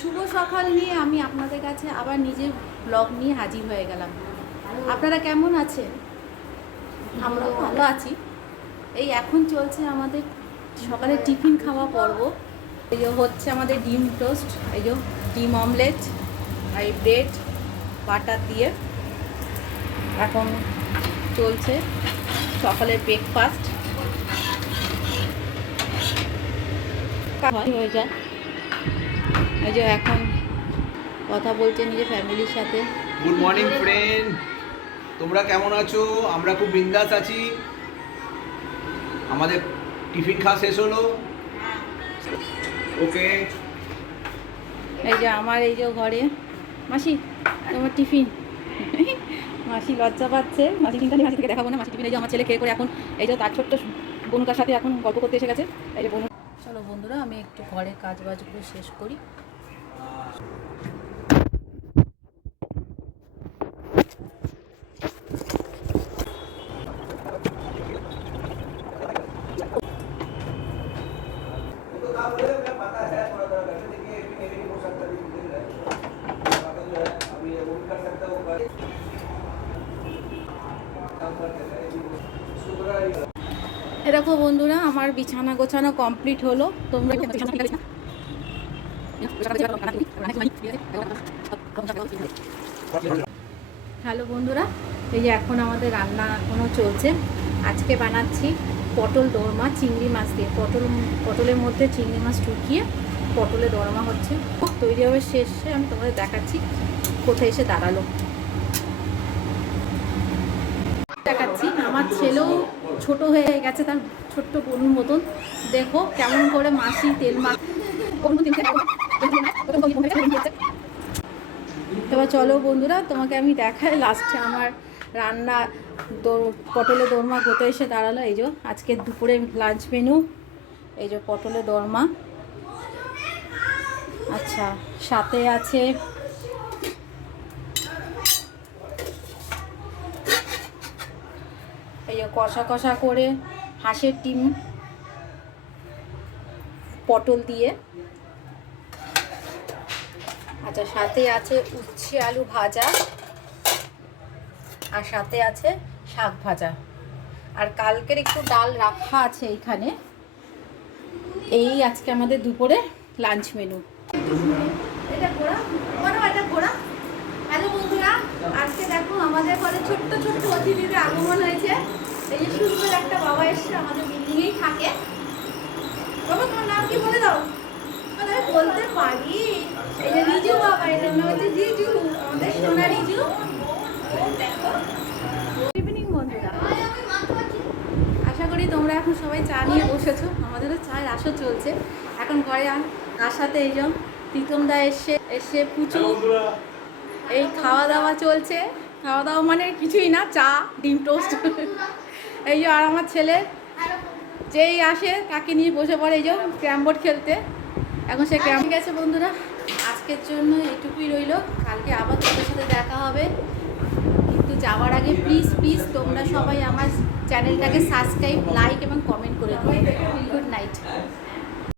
শুভ সকাল নিয়ে আমি আপনাদের কাছে আবার নিজের ব্লগ নিয়ে হাজির হয়ে গেলাম। আপনারা কেমন আছেন? আমরাও ভালো আছি। এই এখন চলছে আমাদের সকালে টিফিন খাওয়া পর্ব। এই যে হচ্ছে আমাদের ডিম টোস্ট, এই যে ডিম অমলেট, আর এই ব্রেড বাটার দিয়ে এখন চলছে সকালের ব্রেকফাস্ট হয়ে যায়। এই যে এখন কথা বলছে নিজের ফ্যামিলির সাথে। গুড মর্নিং ফ্রেন্ড, তোমরা কেমন আছো? আমরা খুব বিন্দাস আছি। আমাদের টিফিন খাওয়া শেষ হলো। ওকে, এই যে আমার এই যে ঘরে মাসি তোমার টিফিন। মাসি লজ্জা পাচ্ছে, মাসি টিফিনটা মাসি থেকে দেখাবো না। মাসি টিফিন এই যে আমার ছেলে খেয়ে করে এখন এই যে তার ছোট্ট বনুকার সাথে এখন গল্প করতে এসে গেছে। এই যে বনু, চলো বন্ধুরা আমি একটু ঘরের কাজ বাজগুলো শেষ করি। এরকম বন্ধুরা আমার বিছানা গোছানো কমপ্লিট হলো। তোমরা হ্যালো বন্ধুরা, এই যে এখন আমাদের রান্না এখনও চলছে। আজকে বানাচ্ছি পটল দোরমা চিংড়ি মাছ দিয়ে। পটলের মধ্যে চিংড়ি মাছ ঢুকিয়ে পটলে দোরমা হচ্ছে, তৈরি হবে। শেষে আমি তোমাদের দেখাচ্ছি কোথায় এসে দাঁড়ালো। দেখাচ্ছি আমার ছেলেও ছোট হয়ে গেছে, তার ছোট্ট বোনের মতন। দেখো কেমন করে মাসি তেল এবার চলো বন্ধুরা তোমাকে আমি দেখাই লাস্টে আমার রান্না। পটলের দোরমা হতে এসে দাঁড়ালো। এই যে আজকে দুপুরে লাঞ্চ মেনু, এই যে পটলের দোরমা। আচ্ছা, সাথে আছে এই যে কষা কষা করে হাঁসের ডিম পটল দিয়ে। আচ্ছা, সাথে আছে উচ্ছে আলু ভাজা, আর সাথে আছে শাক ভাজা, আর কালকের একটু ডাল রাখা আছে এইখানে। এই আজকে আমাদের দুপুরে লাঞ্চ মেনু। হ্যালো বন্ধুরা, আজকে দেখো আমাদের ঘরে ছোট্ট ছোট্ট অতিথিদের আগমন হয়েছে। এই যে সুন্দর একটা বাবা এসছে, আমাদের বিল্ডিংয়েই থাকে। বাবা তোমার নাম কি বলে দাও? বলতে পারি। এই যে রিজু বাবা, এটার নাম হচ্ছে রিজু, আমাদের সোনা রিজু। গুড ইভিনিং বন্ধুরা, আশা করি তোমরা এখন সবাই চা নিয়ে বসেছো। আমাদেরও চায়ের আসর চলছে এখন ঘরে। তার সাথে এই যে প্রীতম দা এসে পুচু, এই খাওয়া দাওয়া চলছে। খাওয়া দাওয়া মানে কিছুই না, চা ডিম টোস্ট। এই যে আর আমার ছেলে যেই আসে তাকে নিয়ে বসে পড়ে এই যে ক্যারাম বোর্ড খেলতে। এখন সে ক্যারাম গেছে। বন্ধুরা আজকের জন্য এটুকুই রইল, কালকে আবার তোমাদের সাথে দেখা হবে। কিন্তু যাওয়ার আগে প্লিজ প্লিজ তোমরা সবাই আমার চ্যানেলটাকে সাবস্ক্রাইব, লাইক এবং কমেন্ট করে দিও। Good night.